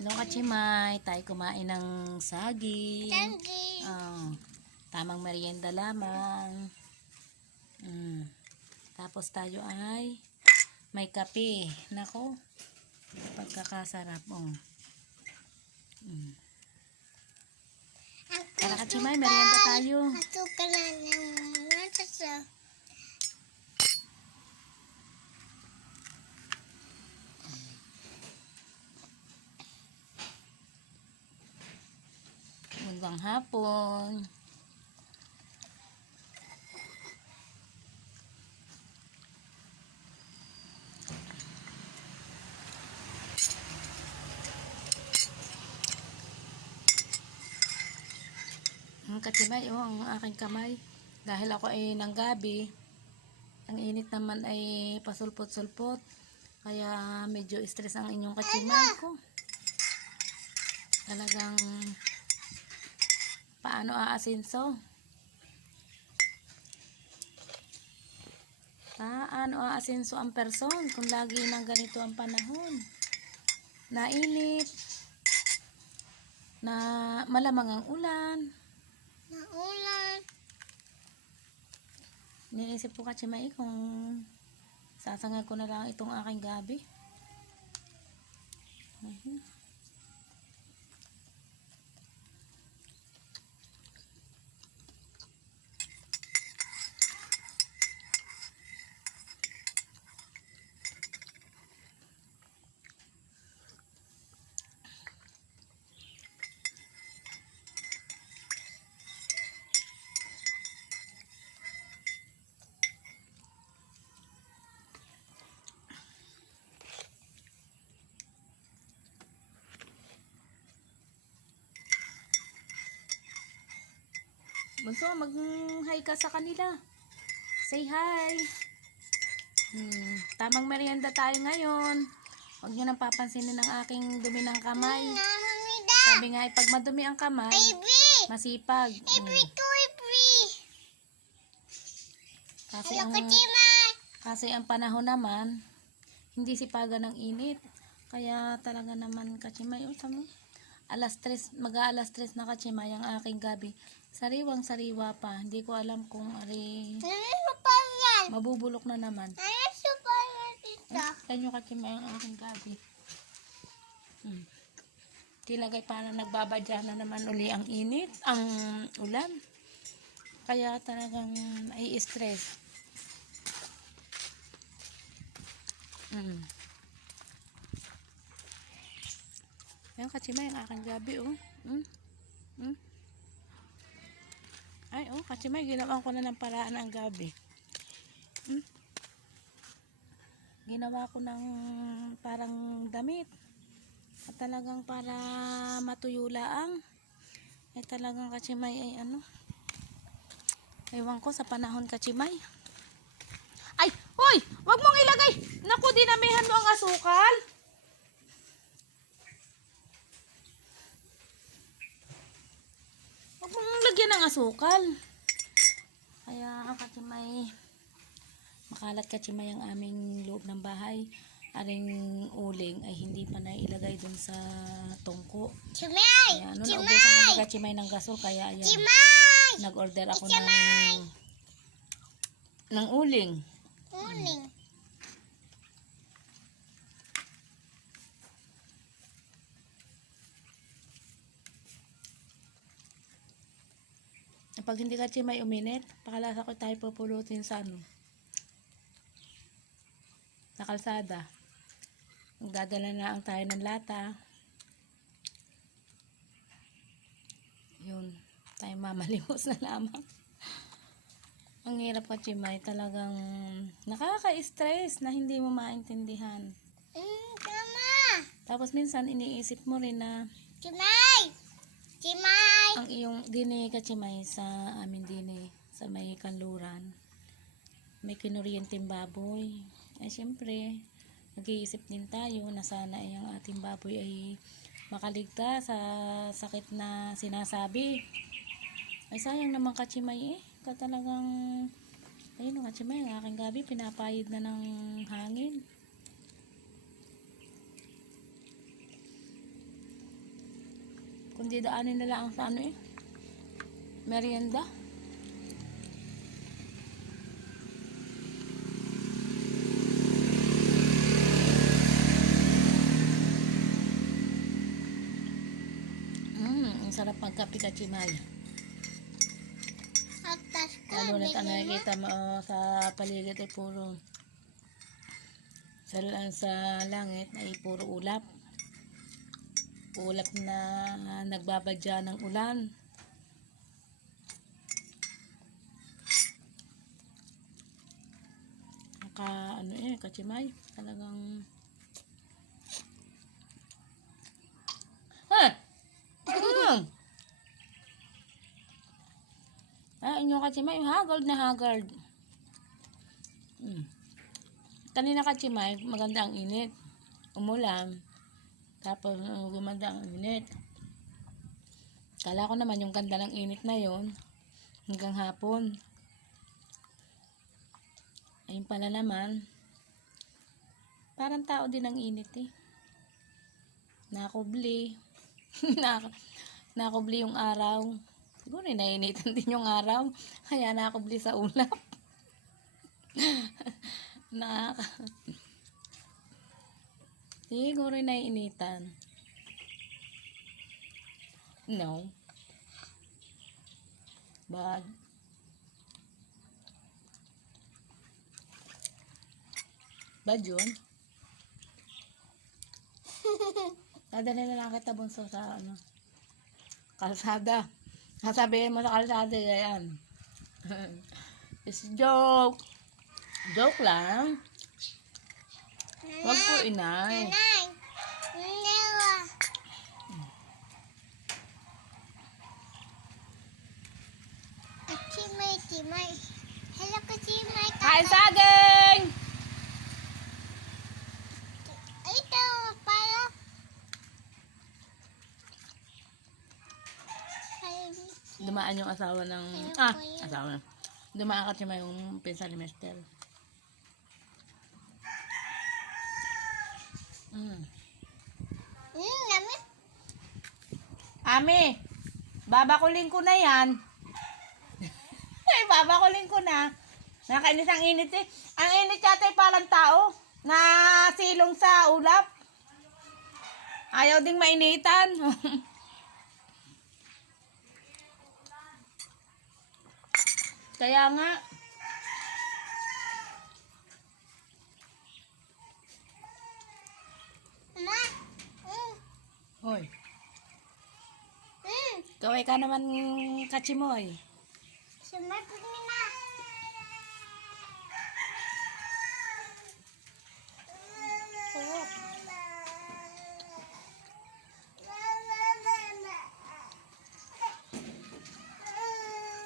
Hello Kachimay, tayo kumain ng saging. Tamang merienda lamang. Tapos tayo ay may kape. Nako, pagkakasarap. Tara Kachimay, merienda tayo. Magandang hapon. Kachimay, ang aking kamay. Dahil ako ay nanggabi, ang init naman ay pasulpot-sulpot. Kaya medyo stress ang inyong kachimay ko. Talagang paano aasinso? Paano aasinso ang person kung lagi nang ganito ang panahon? Nainit, na malamang ang ulan. Niisip ko Kachimay kung sasangag ko na lang itong aking gabi. Bunso, mag-hi ka sa kanila. Say hi. Tamang merienda tayo ngayon. Huwag nyo nang papansinin ang aking dumi ng kamay. Sabi nga, pag madumi ang kamay, masipag. Kasi ang panahon naman, hindi sipagan ng init. Kaya talaga naman Kachimay, alas 3, mag-aalas 3 na Kachimay ang aking gabi. Sariwang sariwa pa. Hindi ko alam kung mabubulok na naman. Kanyo Kachimay ang aking gabi. Tilagay parang nagbabadya na naman uli ang init, ang ulan. Kaya talagang nai-stress. Ayan Kachimay ang aking gabi Ay Kachimay, ginawa ko na ng paraan ang gabi. Ginawa ko ng parang damit. At talagang para matuyo laang. Ay talagang Kachimay ay ewan ko sa panahon Kachimay. Ay, hoy! Wag mong ilagay! Naku, dinamihan mo ang asukal. Wag mong lagyan ng asukal. Kaya Kachimay, makalat Kachimay ang aming loob ng bahay. Aring uling ay hindi pa na ilagay dun sa tungko. Kaya naubusan ko na Kachimay ng gasol. Kaya ayan, nag-order ako ng uling. Pag hindi Kachimay uminit, pakalasa ko tayo pupulutin sa sa kalsada. Magdadala na ang tayo ng lata. Yun, tayo mamalimos na lamang. Ang hirap Kachimay, talagang nakaka-stress na hindi mo maintindihan. Tapos minsan iniisip mo rin na ang iyong dine Kachimay sa amin dine sa may kanluran, may kinuryenteng baboy. Ay syempre, nag-iisip din tayo na sana ay ang ating baboy ay makaligtas sa sakit na sinasabi. Ay sayang naman Kachimay talagang ayun Kachimay, ang aking gabi pinapayid na ng hangin. Kundi daanin na lang sa ano eh. Merienda. Ang sarap magkape kachimay. Atas ka, Lalo na bigyan mo. nakikita mo sa paligid ay puro sa langit ay puro ulap. Ulap na nagbabadya ng ulan. Ano kachimay. Talagang inyong kachimay, haggard na haggard. Kanina kachimay, maganda ang init. Umulan. Tapos gumanda ang init. Kala ko naman yung ganda ng init na yon hanggang hapon. Ayun pala naman, parang tao din ang init eh. Nakubli. Nakubli yung araw. Siguro nainitan din yung araw. Kaya nakubli sa ulap. Siguro naiinitan. No. Bad. Bad yun? Dadali na lang kita bunso sa kalsada. Sasabihin mo sa kalsada yan. It's joke. Joke lang. Wag po inay. Nanay. Newa. Kachimay, timay. Hello, kachimay. Kain saging! Ito, para. Dumaan yung asawa ng... asawa na. Dumaan kasi may yung pinsan ni Mestel. Lamit. Ami, babakulin ko na yan. Ay, babakulin ko na. Nakainis ang init eh. Ang init yata ay parang tao na silong sa ulap. Ayaw ding mainitan. Kaya nga. Ma. Hoy. Kaway ka naman kachimoy. Sumagot mo na.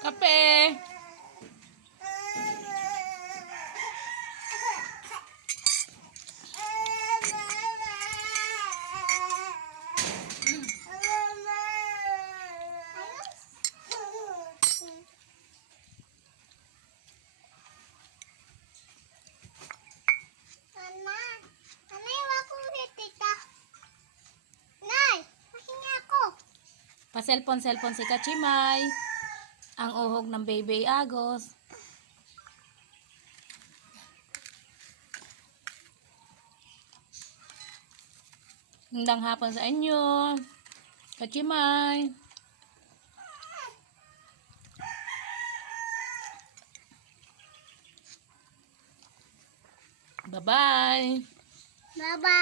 Kape. Pa-cellphone si Kachimay. Ang uhog ng Baby Agos. Hanggang hapon sa inyo. Kachimay. Bye-bye. Bye-bye.